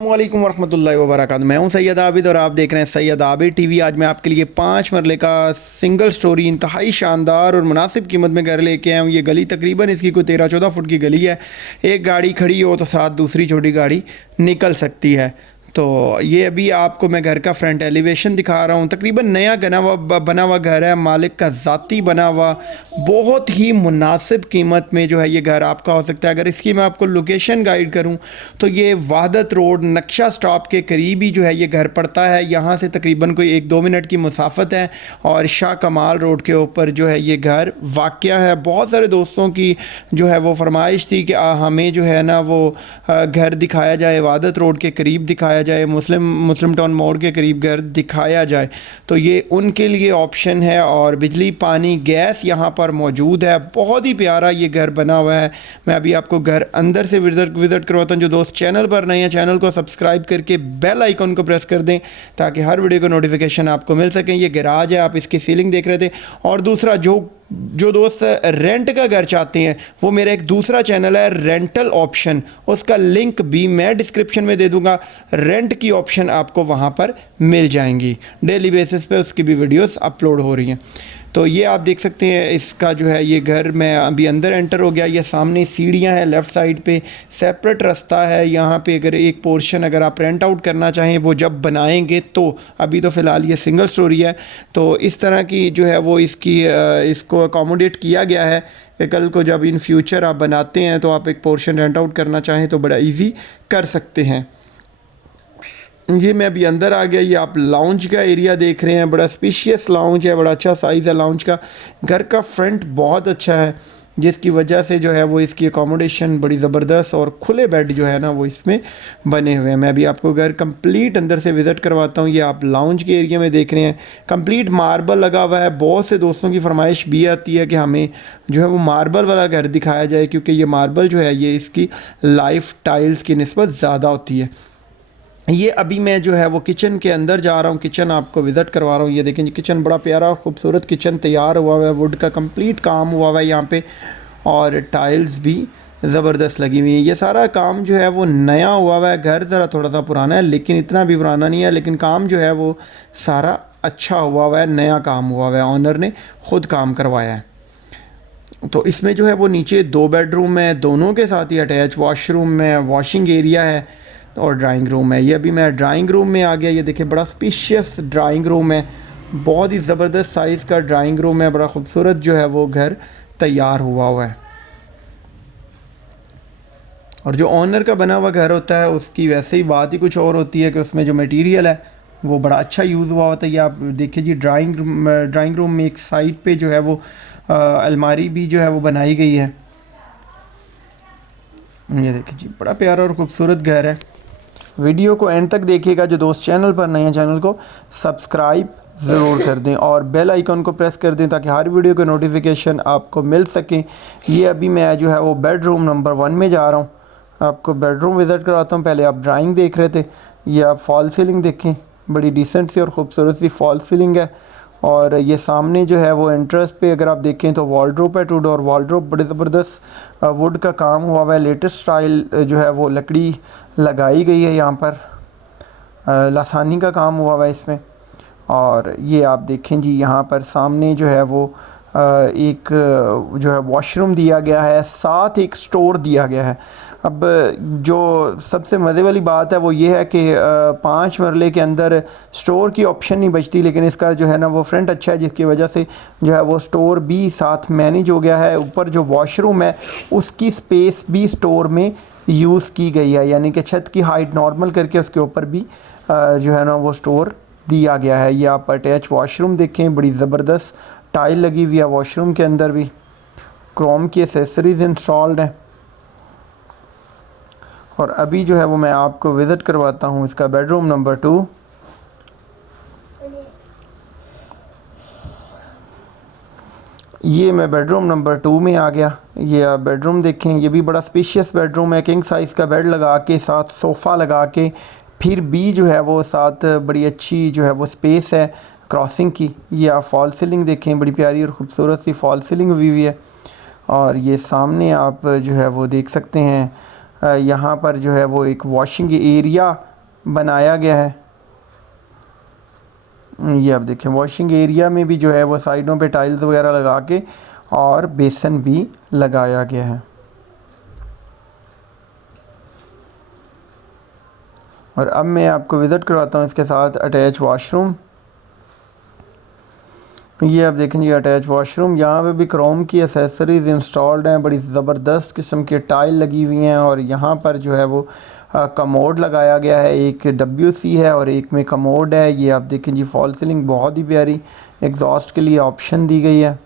वालेकुम वरहमतुल्लाहि वबरकातुहू। मैं हूं सैयद आबिद और आप देख रहे हैं सैयद आबिद टीवी। आज मैं आपके लिए 5 मरले का सिंगल स्टोरी इंतहाई शानदार और मुनासिब कीमत में घर लेके आया हूँ। ये गली तकरीबन इसकी कोई 13-14 फुट की गली है। एक गाड़ी खड़ी हो तो साथ दूसरी छोटी गाड़ी निकल सकती है। तो ये अभी आपको मैं घर का फ्रंट एलिवेशन दिखा रहा हूँ। तकरीबन नया बना हुआ घर है, मालिक का ज़ाती बना हुआ, बहुत ही मुनासिब कीमत में जो है ये घर आपका हो सकता है। अगर इसकी मैं आपको लोकेशन गाइड करूँ तो ये वहदत रोड नक्शा स्टॉप के करीब ही जो है ये घर पड़ता है। यहाँ से तकरीबन कोई 1-2 मिनट की मुसाफत है और शाह कमाल रोड के ऊपर जो है ये घर वाक़या है। बहुत सारे दोस्तों की जो है वो फरमाइश थी कि हमें जो है ना वो घर दिखाया जाए, वहदत रोड के करीब दिखाया जाए, मुस्लिम टाउन मोड़ के करीब घर दिखाया जाए। तो ये उनके लिए ऑप्शन है और बिजली पानी गैस यहाँ पर मौजूद है। बहुत ही प्यारा ये घर बना हुआ है। मैं अभी आपको घर अंदर से विज़िट करवाता हूँ। जो दोस्त चैनल पर नए हैं चैनल को सब्सक्राइब करके बेल आइकन को प्रेस कर दें ताकि हर वीडियो का नोटिफिकेशन आपको मिल सकें। ये गैराज है, आप इसकी सीलिंग देख रहे थे। और दूसरा जो दोस्त रेंट का घर चाहते हैं वो मेरा एक दूसरा चैनल है रेंटल ऑप्शन, उसका लिंक भी मैं डिस्क्रिप्शन में दे दूंगा। रेंट की ऑप्शन आपको वहाँ पर मिल जाएंगी, डेली बेसिस पे उसकी भी वीडियोस अपलोड हो रही हैं। तो ये आप देख सकते हैं इसका जो है ये घर, मैं अभी अंदर एंटर हो गया। ये सामने सीढ़ियाँ हैं, लेफ़्ट साइड पे सेपरेट रास्ता है। यहाँ पे अगर एक पोर्शन अगर आप रेंट आउट करना चाहें वो जब बनाएंगे तो, अभी तो फ़िलहाल ये सिंगल स्टोरी है। तो इस तरह की जो है वो इसको अकोमोडेट किया गया है कि कल को जब इन फ्यूचर आप बनाते हैं तो आप एक पोर्शन रेंट आउट करना चाहें तो बड़ा ईजी कर सकते हैं। ये मैं अभी अंदर आ गया। ये आप लाउंज का एरिया देख रहे हैं, बड़ा स्पेशियस लाउंज है, बड़ा अच्छा साइज़ है लाउंज का। घर का फ्रंट बहुत अच्छा है जिसकी वजह से जो है वो इसकी अकोमोडेशन बड़ी ज़बरदस्त और खुले बेड जो है ना वो इसमें बने हुए हैं। मैं अभी आपको घर कंप्लीट अंदर से विज़िट करवाता हूँ। ये आप लाउंज के एरिया में देख रहे हैं, कंप्लीट मार्बल लगा हुआ है। बहुत से दोस्तों की फरमाइश भी आती है कि हमें जो है वो मार्बल वाला घर दिखाया जाए क्योंकि ये मार्बल जो है ये इसकी लाइफ टाइल्स की निस्बत ज़्यादा होती है। ये अभी मैं जो है वो किचन के अंदर जा रहा हूँ, किचन आपको विज़िट करवा रहा हूँ। ये देखें जी किचन बड़ा प्यारा और ख़ूबसूरत किचन तैयार हुआ है, वुड का कंप्लीट काम हुआ हुआ है यहाँ पे और टाइल्स भी ज़बरदस्त लगी हुई है। ये सारा काम जो है वो नया हुआ हुआ है। घर ज़रा थोड़ा सा पुराना है लेकिन इतना भी पुराना नहीं है, लेकिन काम जो है वो सारा अच्छा हुआ है, नया काम हुआ है, ऑनर ने ख़ुद काम करवाया है। तो इसमें जो है वो नीचे 2 बेडरूम है, दोनों के साथ ही अटैच वॉशरूम है, वॉशिंग एरिया है और ड्राइंग रूम है। ये अभी मैं ड्राइंग रूम में आ गया। ये देखिए बड़ा स्पेशियस ड्राइंग रूम है, बहुत ही ज़बरदस्त साइज़ का ड्राइंग रूम है। बड़ा खूबसूरत जो है वो घर तैयार हुआ है। और जो ओनर का बना हुआ घर होता है उसकी वैसे ही बात ही कुछ और होती है कि उसमें जो मटेरियल है वो बड़ा अच्छा यूज़ हुआ होता है। ये आप देखिए जी ड्राइंग रूम में एक साइड पे जो है वो अलमारी भी जो है वो बनाई गई है। ये देखिए जी बड़ा प्यारा और ख़ूबसूरत घर है। वीडियो को एंड तक देखिएगा। जो दोस्त चैनल पर नए हैं चैनल को सब्सक्राइब ज़रूर कर दें और बेल आइकन को प्रेस कर दें ताकि हर वीडियो के नोटिफिकेशन आपको मिल सकें। ये अभी मैं जो है वो बेडरूम नंबर 1 में जा रहा हूँ, आपको बेडरूम विज़िट कराता हूँ। पहले आप ड्राइंग देख रहे थे, ये आप फॉल सीलिंग देखें, बड़ी डिसेंट सी और ख़ूबसूरत सी फॉल सीलिंग है। और ये सामने जो है वो एंट्रेंस पे अगर आप देखें तो वॉलड्रॉप है, टू डोर वॉलड्रॉप, बड़े ज़बरदस्त वुड का काम हुआ हुआ है। लेटेस्ट स्टाइल जो है वो लकड़ी लगाई गई है, यहाँ पर लासानी का काम हुआ हुआ है इसमें। और ये आप देखें जी यहाँ पर सामने जो है वो एक जो है वॉशरूम दिया गया है, साथ एक स्टोर दिया गया है। अब जो सबसे मज़े वाली बात है वो ये है कि 5 मरले के अंदर स्टोर की ऑप्शन नहीं बचती, लेकिन इसका जो है ना वो फ्रंट अच्छा है जिसकी वजह से जो है वो स्टोर भी साथ मैनेज हो गया है। ऊपर जो वॉशरूम है उसकी स्पेस भी स्टोर में यूज़ की गई है, यानी कि छत की हाइट नॉर्मल करके उसके ऊपर भी जो है ना वो स्टोर दिया गया है। ये आप अटैच वॉशरूम देखें, बड़ी ज़बरदस्त टाइल लगी हुई है वॉशरूम के अंदर भी, क्रोम की एसेसरीज़ इंस्टॉल्ड हैं। और अभी जो है वो मैं आपको विज़िट करवाता हूँ इसका बेडरूम नंबर 2। ये मैं बेडरूम नंबर 2 में आ गया। ये आप बेडरूम देखें, ये भी बड़ा स्पेशियस बेडरूम है। किंग साइज़ का बेड लगा के साथ सोफ़ा लगा के फिर भी जो है वो साथ बड़ी अच्छी जो है वो स्पेस है क्रॉसिंग की। ये आप फॉल सीलिंग देखें, बड़ी प्यारी और ख़ूबसूरत सी फॉल सीलिंग हुई है। और ये सामने आप जो है वो देख सकते हैं यहाँ पर जो है वो एक वॉशिंग एरिया बनाया गया है। ये आप देखें वॉशिंग एरिया में भी जो है वो साइडों पे टाइल्स वगैरह लगा के और बेसन भी लगाया गया है। और अब मैं आपको विज़िट करवाता हूँ इसके साथ अटैच वॉशरूम। ये आप देखें जी अटैच वॉशरूम, यहाँ पे भी क्रोम की एसेसरीज़ इंस्टॉल्ड हैं, बड़ी ज़बरदस्त किस्म की टाइल लगी हुई हैं और यहाँ पर जो है वो कमोड लगाया गया है, एक WC है और एक में कमोड है। ये आप देखें जी फॉल सीलिंग बहुत ही प्यारी, एग्जॉस्ट के लिए ऑप्शन दी गई है।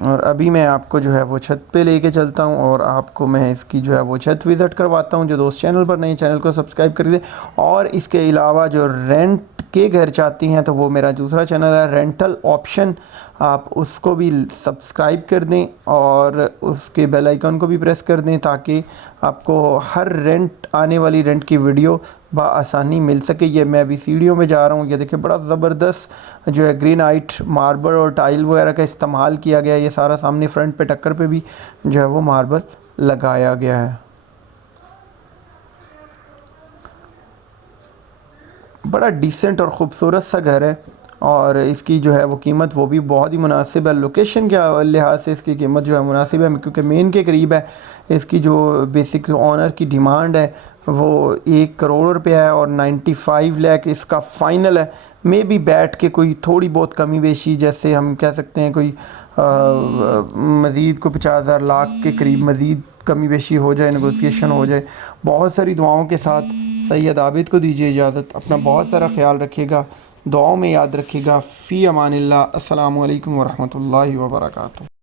और अभी मैं आपको जो है वो छत पे लेके चलता हूँ और आपको मैं इसकी जो है वो छत विज़िट करवाता हूँ। जो दोस्त चैनल पर नए चैनल को सब्सक्राइब कर दें, और इसके अलावा जो रेंट के घर चाहती हैं तो वो मेरा दूसरा चैनल है रेंटल ऑप्शन, आप उसको भी सब्सक्राइब कर दें और उसके बेल आइकन को भी प्रेस कर दें ताकि आपको हर रेंट आने वाली रेंट की वीडियो बआसानी मिल सके। ये मैं अभी सीढ़ियों में जा रहा हूँ, ये देखिए बड़ा ज़बरदस्त जो है ग्रेनाइट मार्बल और टाइल वगैरह का इस्तेमाल किया गया है। ये सारा सामने फ्रंट पे टक्कर पे भी जो है वो मार्बल लगाया गया है। बड़ा डिसेंट और ख़ूबसूरत सा घर है और इसकी जो है वो कीमत वो भी बहुत ही मुनासिब है। लोकेशन के लिहाज से इसकी कीमत जो है मुनासिब है क्योंकि मेन के करीब है। इसकी जो बेसिक ऑनर की डिमांड है वो 1 करोड़ रुपया है और 95 लाख इसका फ़ाइनल है। मे भी बैठ के कोई थोड़ी बहुत कमी बेशी, जैसे हम कह सकते हैं कोई मज़ीद को 50,000 लाख के करीब मज़ीद कमी बेशी हो जाए, नेगोशिएशन हो जाए। बहुत सारी दुआओं के साथ सैयद आबिद को दीजिए इजाज़त। अपना बहुत सारा ख्याल रखिएगा, दुआओं में याद रखिएगा। फ़ी अमानिल्लाह। अस्सलामु अलैकुम वरहमतुल्लाहि वबरकातुहू।